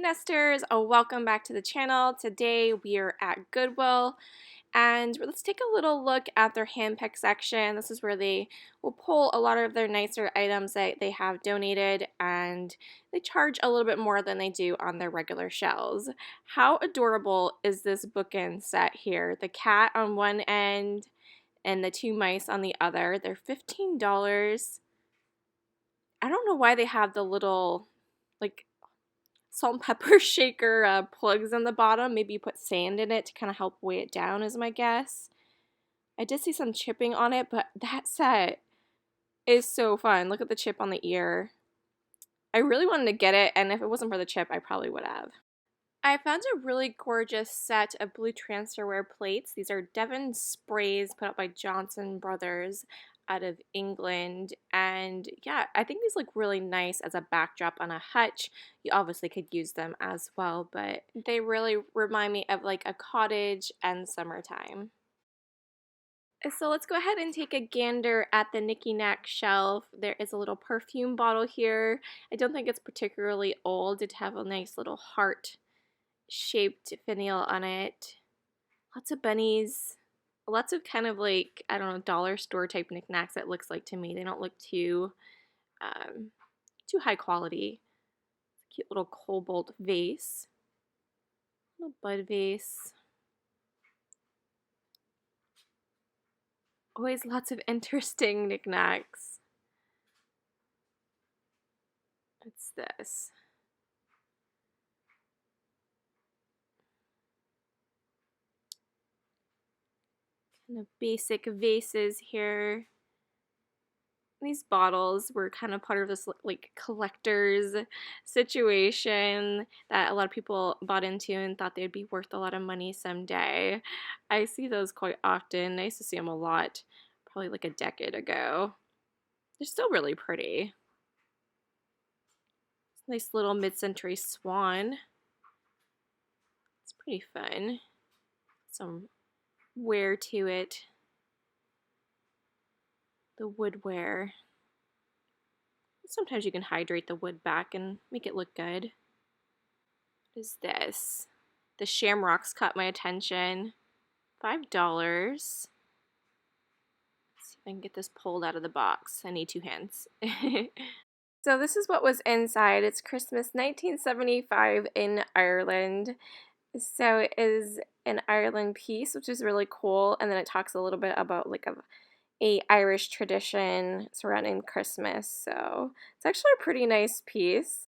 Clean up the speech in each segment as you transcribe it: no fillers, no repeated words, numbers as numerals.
Hey Nesters, welcome back to the channel. Today we are at Goodwill and let's take a little look at their handpick section. This is where they will pull a lot of their nicer items that they have donated, and they charge a little bit more than they do on their regular shelves. How adorable is this bookend set here? The cat on one end and the two mice on the other. They're $15. I don't know why they have the little like salt and pepper shaker plugs on the bottom. Maybe you put sand in it to kind of help weigh it down is my guess. I did see some chipping on it, but that set is so fun. Look at the chip on the ear. I really wanted to get it, and if it wasn't for the chip, I probably would have. I found a really gorgeous set of blue transferware plates. These are Devon sprays put up by Johnson Brothers out of England, and yeah, I think these look really nice as a backdrop on a hutch. You obviously could use them as well, but they really remind me of like a cottage and summertime. So let's go ahead and take a gander at the knickknack shelf. There is a little perfume bottle here. I don't think it's particularly old. It have a nice little heart shaped finial on it. Lots of bunnies. Lots of kind of like, I don't know, dollar store type knickknacks it looks like to me. They don't look too high quality. Cute little cobalt vase. Little bud vase. Always lots of interesting knickknacks. What's this? Kind of basic vases here. These bottles were kind of part of this like collector's situation that a lot of people bought into and thought they'd be worth a lot of money someday. I see those quite often. I used to see them a lot, probably like a decade ago. They're still really pretty. Nice little mid-century swan. It's pretty fun. Some wear to it. The woodware. Sometimes you can hydrate the wood back and make it look good. What is this? The shamrocks caught my attention. $5. Let's see if I can get this pulled out of the box. I need two hands. So this is what was inside. It's Christmas 1975 in Ireland. So it is an Ireland piece, which is really cool. And then it talks a little bit about like a Irish tradition surrounding Christmas. So it's actually a pretty nice piece.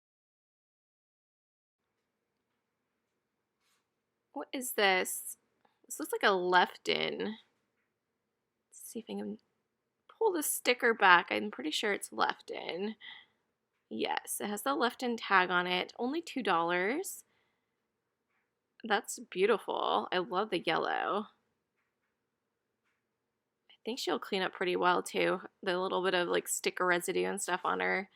What is this? This looks like a left-in. Let's see if I can pull the sticker back. I'm pretty sure it's left-in. Yes, it has the left-in tag on it. Only $2. That's beautiful. I love the yellow. I think she'll clean up pretty well too. The little bit of like sticker residue and stuff on her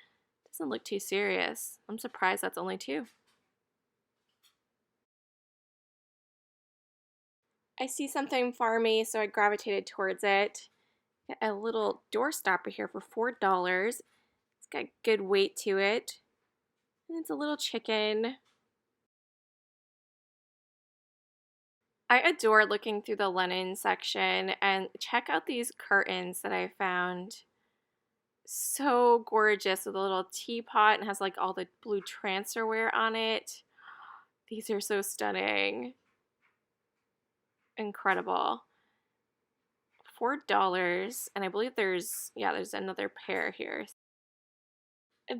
doesn't look too serious. I'm surprised that's only $2. I see something farmy, so I gravitated towards it. Got a little door stopper here for $4. It's got good weight to it. And it's a little chicken. I adore looking through the linen section, and check out these curtains that I found. So gorgeous with a little teapot and has like all the blue transferware on it. These are so stunning. Incredible. $4, and I believe there's another pair here.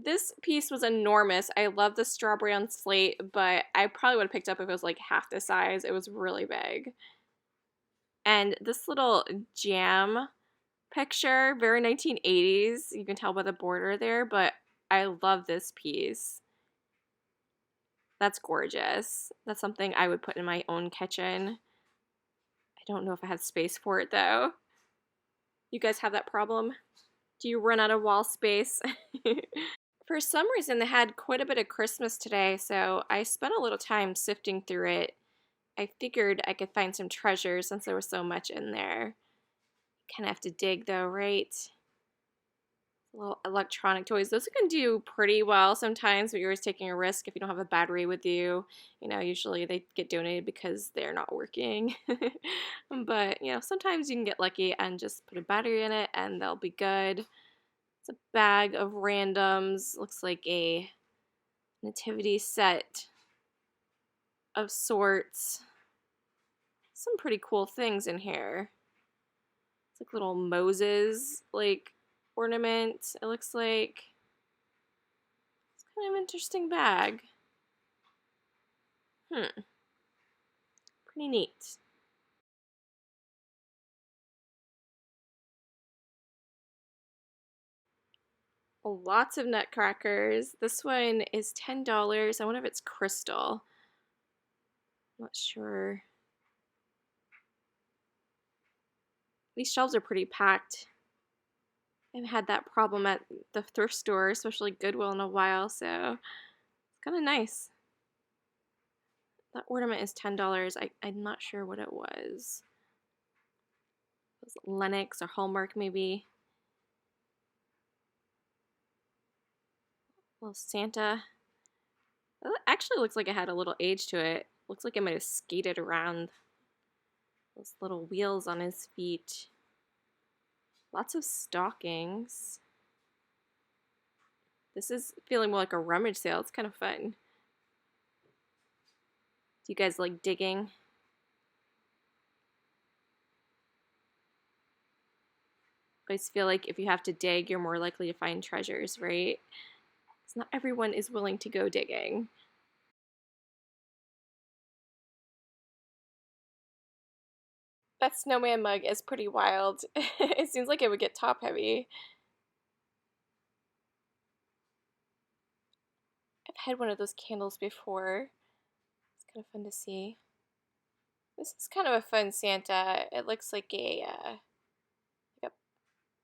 This piece was enormous. I love the strawberry on slate, but I probably would have picked up if it was like half the size. It was really big. And this little jam picture, very 1980s. You can tell by the border there, but I love this piece. That's gorgeous. That's something I would put in my own kitchen. I don't know if I have space for it though. You guys have that problem? Do you run out of wall space? For some reason, they had quite a bit of Christmas today, so I spent a little time sifting through it. I figured I could find some treasures since there was so much in there. Kind of have to dig though, right? Little electronic toys. Those can do pretty well sometimes, but you're always taking a risk if you don't have a battery with you. You know, usually they get donated because they're not working. But, you know, sometimes you can get lucky and just put a battery in it and they'll be good. It's a bag of randoms. Looks like a nativity set of sorts. Some pretty cool things in here. It's like little Moses, like, ornament, it looks like. Kind of interesting bag. Pretty neat. Lots of nutcrackers. This one is $10. I wonder if it's crystal. Not sure. These shelves are pretty packed. I haven't had that problem at the thrift store, especially Goodwill, in a while, so it's kind of nice. That ornament is $10. I'm not sure what it was. It was Lennox or Hallmark, maybe. Little Santa. It actually looks like it had a little age to it. Looks like it might have skated around. Those little wheels on his feet. Lots of stockings. This is feeling more like a rummage sale. It's kind of fun. Do you guys like digging? I always feel like if you have to dig, you're more likely to find treasures, right? Because not everyone is willing to go digging. That snowman mug is pretty wild. It seems like it would get top heavy. I've had one of those candles before. It's kind of fun to see. This is kind of a fun Santa. It looks like like a,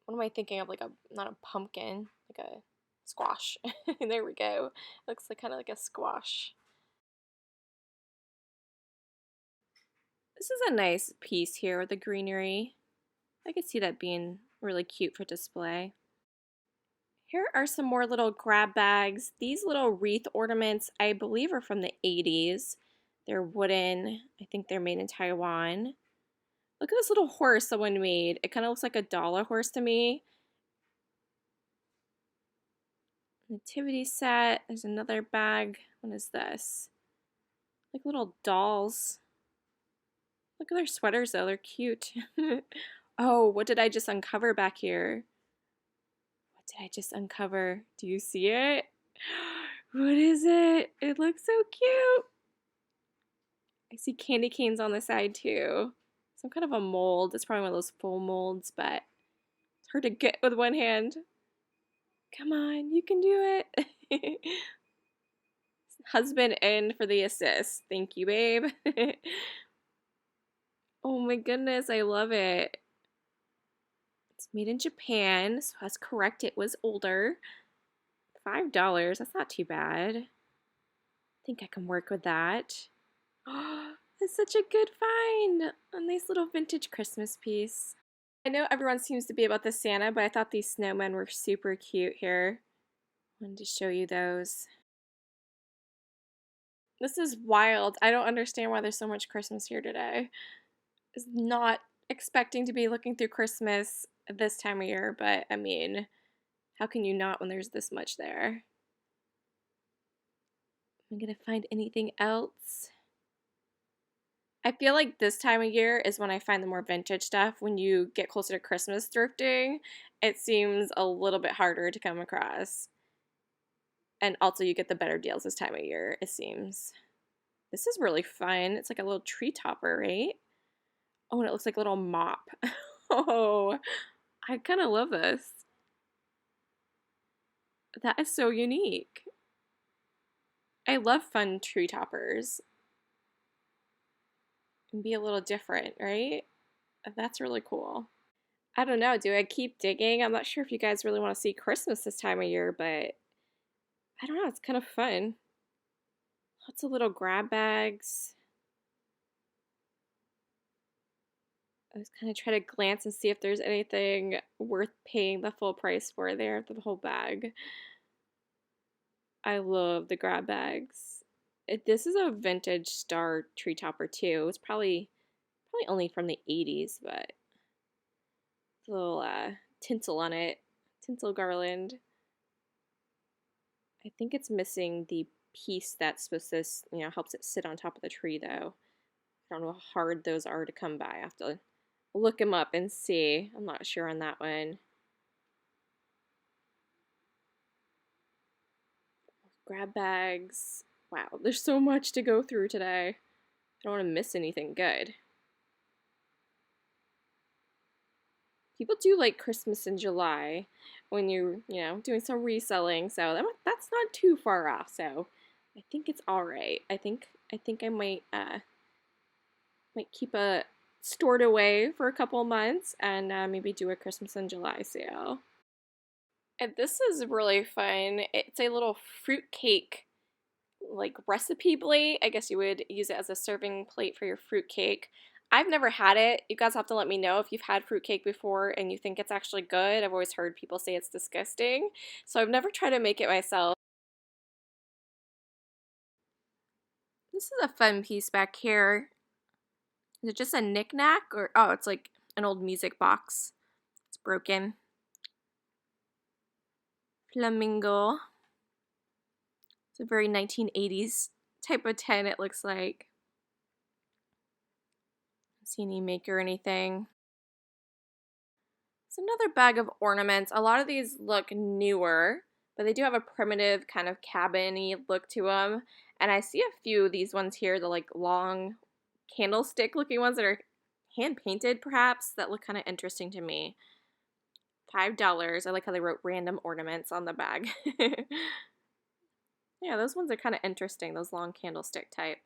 what am I thinking of? Like a, not a pumpkin, like a squash. There we go. Looks like kind of like a squash. This is a nice piece here with the greenery. I could see that being really cute for display. Here are some more little grab bags. These little wreath ornaments, I believe, are from the 80s. They're wooden. I think they're made in Taiwan. Look at this little horse someone made. It kind of looks like a dollar horse to me. Nativity set. There's another bag. What is this? Like little dolls. Look at their sweaters though. They're cute. Oh, what did I just uncover back here? What did I just uncover? Do you see it? What is it? It looks so cute. I see candy canes on the side too. Some kind of a mold. It's probably one of those full molds, but it's hard to get with one hand. Come on, you can do it. Husband in for the assist. Thank you, babe. Oh my goodness, I love it. It's made in Japan, so that's correct. It was older. $5. That's not too bad. I think I can work with that. Oh, that's such a good find. A nice little vintage Christmas piece. I know everyone seems to be about the Santa, but I thought these snowmen were super cute here. Wanted to show you those. This is wild. I don't understand why there's so much Christmas here today. I was not expecting to be looking through Christmas this time of year, but I mean, how can you not when there's this much there? Am I gonna find anything else? I feel like this time of year is when I find the more vintage stuff. When you get closer to Christmas thrifting, it seems a little bit harder to come across. And also you get the better deals this time of year, it seems. This is really fun. It's like a little tree topper, right? Oh, and it looks like a little mop. Oh, I kind of love this. That is so unique. I love fun tree toppers. And be a little different, right? That's really cool. I don't know. Do I keep digging? I'm not sure if you guys really want to see Christmas this time of year, but I don't know. It's kind of fun. Lots of little grab bags. I was kind of trying to glance and see if there's anything worth paying the full price for there, the whole bag. I love the grab bags. This is a vintage star tree topper too. It's probably only from the 80s, but a little tinsel on it, tinsel garland. I think it's missing the piece that's supposed to, helps it sit on top of the tree though. I don't know how hard those are to come by. I have to look them up and see. I'm not sure on that one. Grab bags. Wow, there's so much to go through today. I don't want to miss anything good. People do like Christmas in July when you're, doing some reselling, so that's not too far off. So I think it's all right. I think I might keep a stored away for a couple months and maybe do a Christmas in July sale. And this is really fun. It's a little fruit cake like recipe plate. I guess you would use it as a serving plate for your fruit cake. I've never had it. You guys have to let me know if you've had fruit cake before and you think it's actually good. I've always heard people say it's disgusting, so I've never tried to make it myself. This is a fun piece back here. Is it just a knickknack or oh, it's like an old music box. It's broken. Flamingo. It's a very 1980s type of tin, it looks like. Don't see any make or anything. It's another bag of ornaments. A lot of these look newer, but they do have a primitive kind of cabin-y look to them. And I see a few of these ones here, the like long candlestick looking ones that are hand painted perhaps, that look kind of interesting to me. $5. I like how they wrote random ornaments on the bag. Yeah, those ones are kind of interesting, those long candlestick type.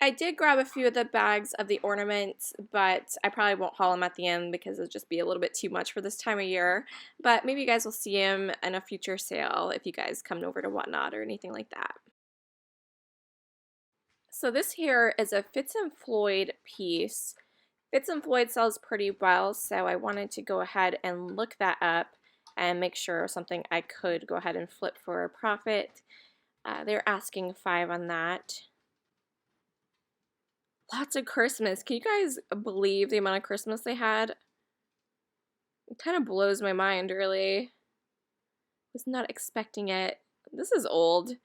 I did grab a few of the bags of the ornaments, but I probably won't haul them at the end because it'll just be a little bit too much for this time of year. But maybe you guys will see them in a future sale if you guys come over to Whatnot or anything like that. So this here is a Fitz and Floyd piece. Fitz and Floyd sells pretty well, so I wanted to go ahead and look that up and make sure it was something I could go ahead and flip for a profit. They're asking $5 on that. Lots of Christmas. Can you guys believe the amount of Christmas they had? It kind of blows my mind, really. Was not expecting it. This is old.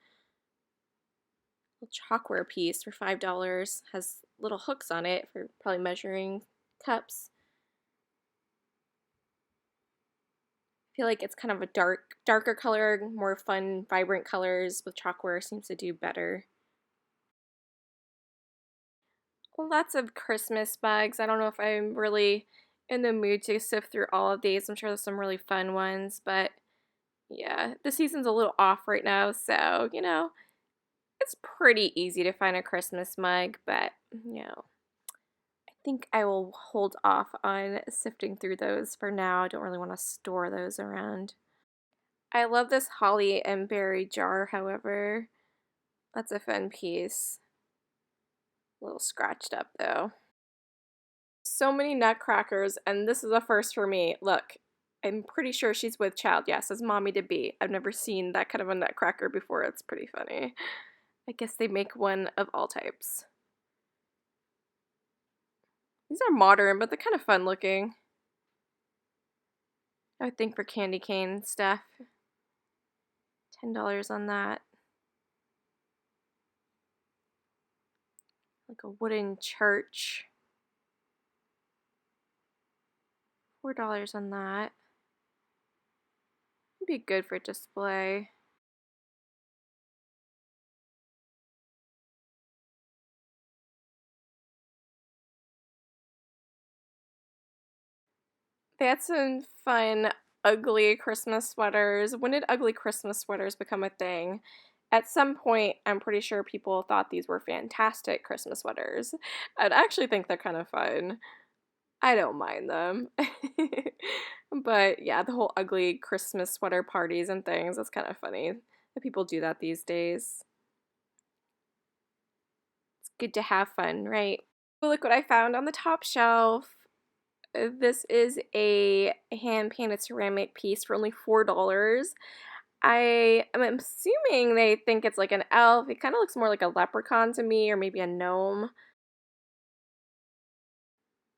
Little chalkware piece for $5. Has little hooks on it for probably measuring cups. I feel like it's kind of a darker color, more fun, vibrant colors with chalkware seems to do better. Lots of Christmas bags. I don't know if I'm really in the mood to sift through all of these. I'm sure there's some really fun ones, but yeah, the season's a little off right now, so, it's pretty easy to find a Christmas mug, but, I think I will hold off on sifting through those for now. I don't really want to store those around. I love this holly and berry jar, however. That's a fun piece. A little scratched up, though. So many nutcrackers, and this is a first for me. Look, I'm pretty sure she's with child. Yes, as mommy to be. I've never seen that kind of a nutcracker before. It's pretty funny. I guess they make one of all types. These are modern, but they're kind of fun looking. I would think for candy cane stuff. $10 on that. Like a wooden church. $4 on that. Would be good for display. They had some fun, ugly Christmas sweaters. When did ugly Christmas sweaters become a thing? At some point, I'm pretty sure people thought these were fantastic Christmas sweaters. I'd actually think they're kind of fun. I don't mind them. But yeah, the whole ugly Christmas sweater parties and things, that's kind of funny that people do that these days. It's good to have fun, right? Oh, look what I found on the top shelf. This is a hand-painted ceramic piece for only $4. I am assuming they think it's like an elf. It kind of looks more like a leprechaun to me, or maybe a gnome.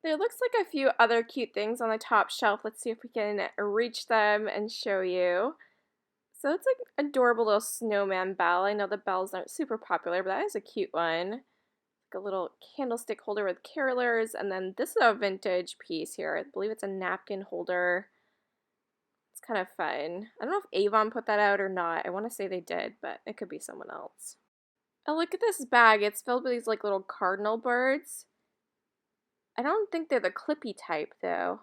There looks like a few other cute things on the top shelf. Let's see if we can reach them and show you. So it's like adorable little snowman bell. I know the bells aren't super popular, but that is a cute one. Like a little candlestick holder with carolers, and then this is a vintage piece here. I believe it's a napkin holder. It's kind of fun. I don't know if Avon put that out or not. I want to say they did, but it could be someone else. Oh, look at this bag. It's filled with these like little cardinal birds. I don't think they're the clippy type though.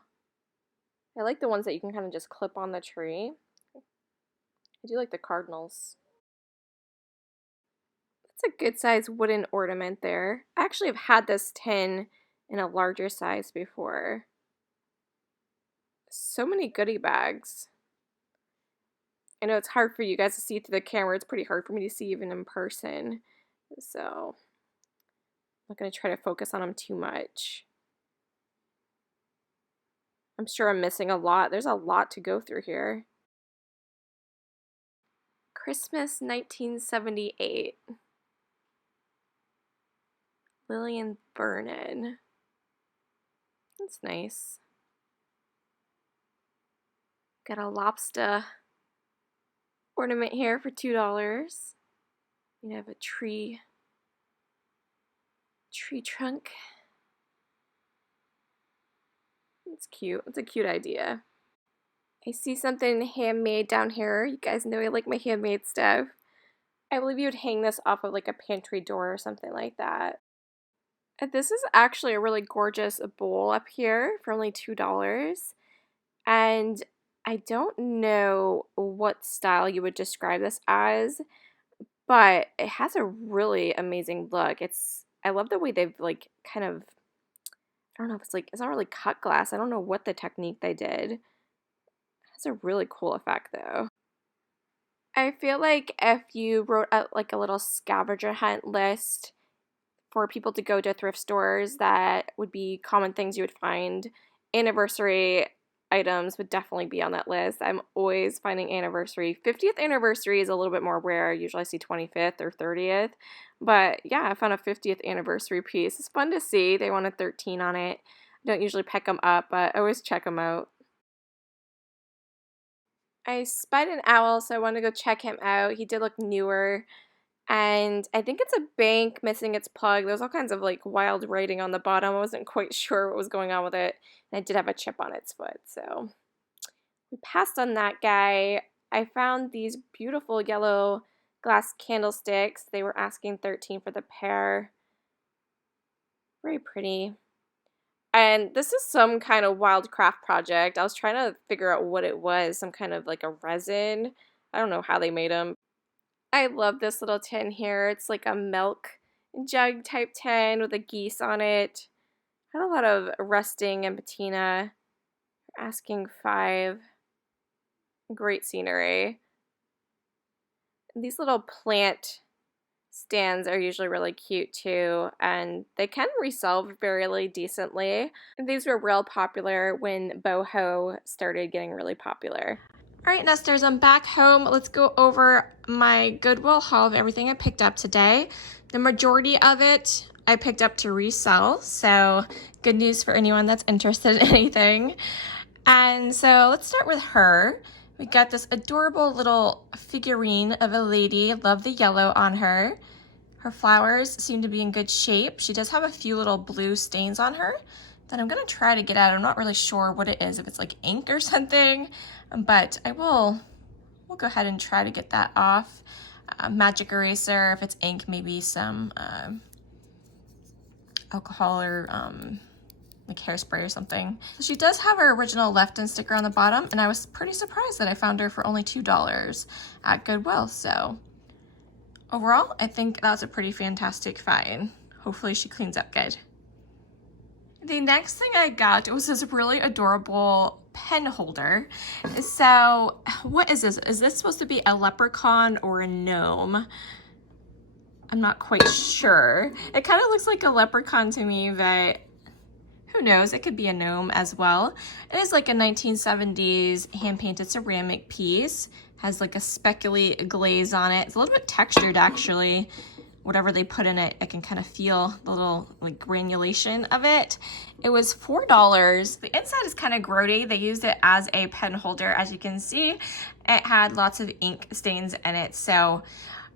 I like the ones that you can kind of just clip on the tree. I do like the cardinals. That's a good size wooden ornament there. I actually have had this tin in a larger size before. So many goodie bags. I know it's hard for you guys to see through the camera. It's pretty hard for me to see even in person. So I'm not going to try to focus on them too much. I'm sure I'm missing a lot. There's a lot to go through here. Christmas 1978. Lillian Vernon. That's nice. Got a lobster ornament here for $2. You have a tree trunk. It's cute. It's a cute idea. I see something handmade down here. You guys know I like my handmade stuff. I believe you would hang this off of like a pantry door or something like that. And this is actually a really gorgeous bowl up here for only $2. And I don't know what style you would describe this as, but it has a really amazing look. I love the way they've like kind of, I don't know if it's like, it's not really cut glass. I don't know what the technique they did. It has a really cool effect though. I feel like if you wrote out like a little scavenger hunt list for people to go to thrift stores, that would be common things you would find. Anniversary items would definitely be on that list. I'm always finding anniversary. 50th anniversary is a little bit more rare. Usually I see 25th or 30th. But yeah, I found a 50th anniversary piece. It's fun to see. They wanted 13 on it. I don't usually pick them up, but I always check them out. I spied an owl, so I wanted to go check him out. He did look newer. And I think it's a bank missing its plug. There's all kinds of like wild writing on the bottom. I wasn't quite sure what was going on with it. And it did have a chip on its foot. So we passed on that guy. I found these beautiful yellow glass candlesticks. They were asking 13 for the pair. Very pretty. And this is some kind of wild craft project. I was trying to figure out what it was. Some kind of like a resin. I don't know how they made them. I love this little tin here. It's like a milk jug type tin with a geese on it. Had a lot of rusting and patina. Asking 5. Great scenery. And these little plant stands are usually really cute too, and they can resell fairly decently. And these were real popular when boho started getting really popular. Alright, nesters, I'm back home. Let's go over my Goodwill haul of everything I picked up today. The majority of it I picked up to resell, so good news for anyone that's interested in anything. And so let's start with her. We got this adorable little figurine of a lady. Love the yellow on her. Her flowers seem to be in good shape. She does have a few little blue stains on her that I'm gonna try to get out. I'm not really sure what it is, if it's like ink or something, but we'll go ahead and try to get that off. Magic eraser, if it's ink, maybe some alcohol or like hairspray or something. So she does have her original left-in sticker on the bottom, and I was pretty surprised that I found her for only $2 at Goodwill. So overall, I think that's a pretty fantastic find. Hopefully she cleans up good. The next thing I got was this really adorable pen holder. So what is this? Is this supposed to be a leprechaun or a gnome? I'm not quite sure. It kind of looks like a leprechaun to me, but Who knows, it could be a gnome as well. It is like a 1970s hand-painted ceramic piece. Has like a speckly glaze on it. It's a little bit textured actually. Whatever they put in it, I can kind of feel the little like granulation of it. It was $4. The inside is kind of grody. They used it as a pen holder. As you can see, it had lots of ink stains in it. So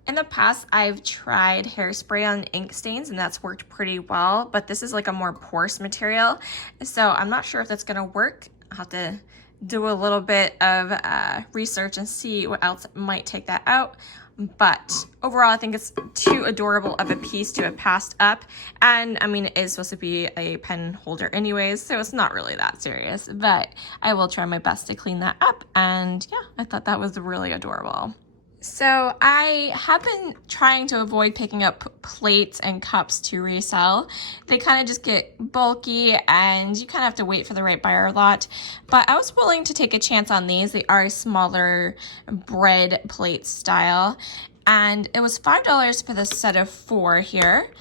in the past, I've tried hairspray on ink stains and that's worked pretty well, but this is like a more porous material. So I'm not sure if that's gonna work. I'll have to do a little bit of research and see what else might take that out. But overall, I think it's too adorable of a piece to have passed up. And I mean, it is supposed to be a pen holder anyways, so it's not really that serious. But I will try my best to clean that up. And yeah, I thought that was really adorable. So I have been trying to avoid picking up plates and cups to resell. They kind of just get bulky and you kind of have to wait for the right buyer a lot. But I was willing to take a chance on these. They are a smaller bread plate style. And it was $5 for the set of 4 here.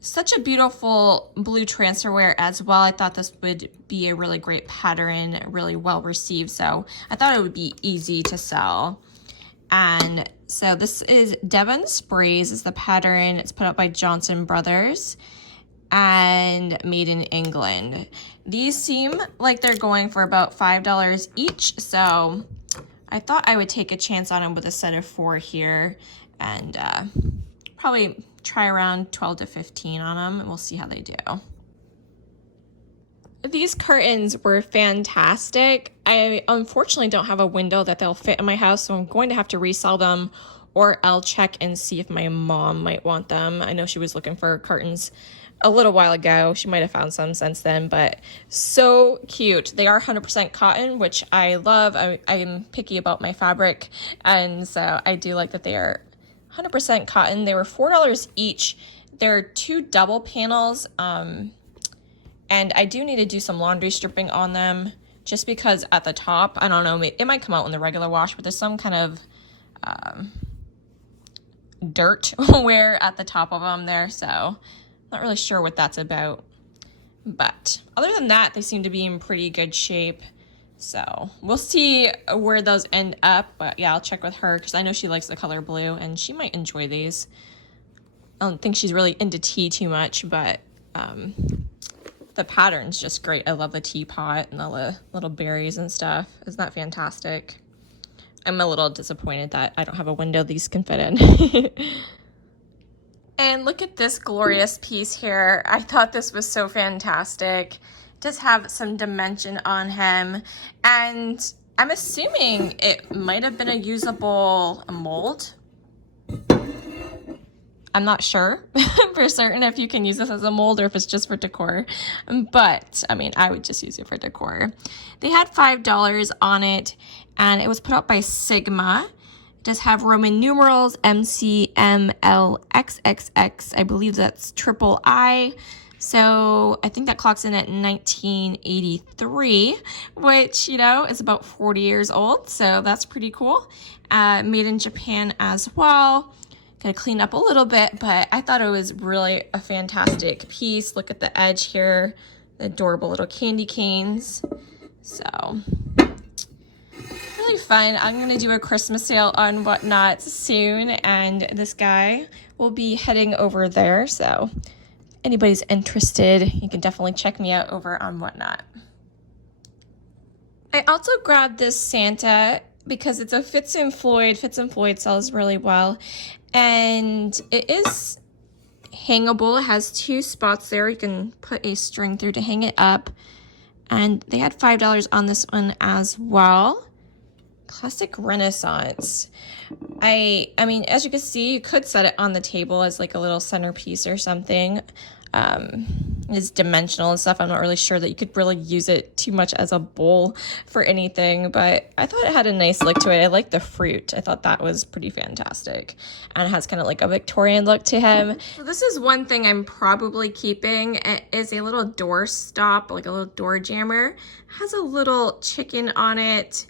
Such a beautiful blue transferware as well. I thought this would be a really great pattern, really well received. So I thought it would be easy to sell. And so this is Devon Sprays is the pattern. It's put up by Johnson Brothers and made in England. These seem like they're going for about $5 each. So I thought I would take a chance on them with a set of 4 here and probably try around 12 to 15 on them and we'll see how they do. These curtains were fantastic. I unfortunately don't have a window that they'll fit in my house, so I'm going to have to resell them, or I'll check and see if my mom might want them. I know she was looking for curtains a little while ago. She might have found some since then, but so cute. They are 100% cotton, which I love. I'm picky about my fabric, and so I do like that they are 100% cotton. They were $4 each. There are 2 double panels, and I do need to do some laundry stripping on them just because at the top, I don't know, it might come out in the regular wash, but there's some kind of dirt wear at the top of them there. So not really sure what that's about. But other than that, they seem to be in pretty good shape. So we'll see where those end up. But yeah, I'll check with her because I know she likes the color blue and she might enjoy these. I don't think she's really into tea too much, but the pattern's just great. I love the teapot and all the little berries and stuff. Isn't that fantastic? I'm a little disappointed that I don't have a window these can fit in. And look at this glorious piece here. I thought this was so fantastic. It does have some dimension on him. And I'm assuming it might have been a usable mold. I'm not sure for certain if you can use this as a mold or if it's just for decor, but I mean, I would just use it for decor. They had $5 on it and it was put out by Sigma. It does have Roman numerals, MCMLXXX. I believe that's triple I. So I think that clocks in at 1983, which, you know, is about 40 years old. So that's pretty cool. Made in Japan as well. Gonna clean up a little bit, but I thought it was really a fantastic piece. Look at the edge here, the adorable little candy canes. So really fun. I'm gonna do a Christmas sale on Whatnot soon, and this guy will be heading over there. So if anybody's interested, you can definitely check me out over on Whatnot. I also grabbed this Santa because it's a Fitz and Floyd. Fitz and Floyd sells really well. And it is hangable. It has 2 spots there. You can put a string through to hang it up. And they had $5 on this one as well. Classic Renaissance. I mean, as you can see, you could set it on the table as like a little centerpiece or something. It's dimensional and stuff. I'm not really sure that you could really use it too much as a bowl for anything, but I thought it had a nice look to it. I like the fruit. I thought that was pretty fantastic. And it has kind of like a Victorian look to him. So this is one thing I'm probably keeping. It is a little door stop, like a little door jammer. It has a little chicken on it.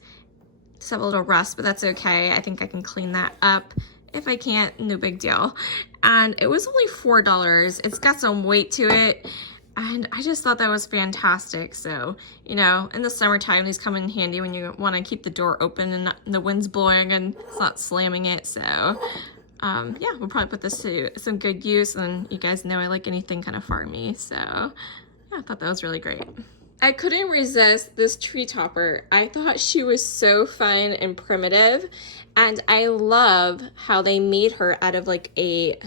Just have a little rust, but that's okay. I think I can clean that up. If I can't, no big deal. And it was only $4. It's got some weight to it. And I just thought that was fantastic. So, you know, in the summertime, these come in handy when you want to keep the door open and the wind's blowing and it's not slamming it. So, yeah, we'll probably put this to some good use. And you guys know I like anything kind of farmy. So, yeah, I thought that was really great. I couldn't resist this tree topper. I thought she was so fun and primitive. And I love how they made her out of like a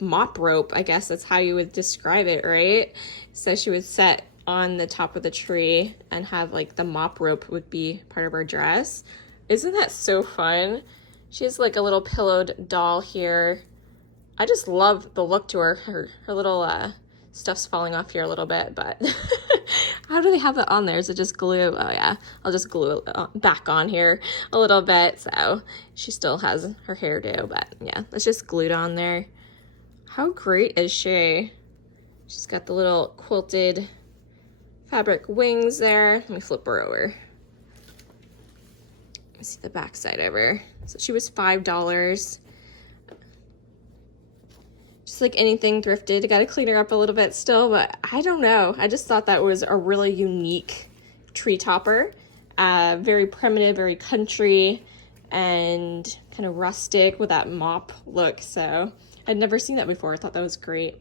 mop rope, I guess that's how you would describe it, right? So she would set on the top of the tree and have like the mop rope would be part of her dress. Isn't that so fun? She has like a little pillowed doll here. I just love the look to her. Her little stuff's falling off here a little bit, but how do they have it on there? Is it just glue? Oh yeah, I'll just glue it back on here a little bit. So she still has her hairdo, but yeah, it's just glued on there. How great is she? She's got the little quilted fabric wings there. Let me flip her over. Let me see the back side of her. So she was $5. Just like anything thrifted, I gotta clean her up a little bit still, but I don't know. I just thought that was a really unique tree topper. Very primitive, very country, and kind of rustic with that mop look. So I'd never seen that before. I thought that was great.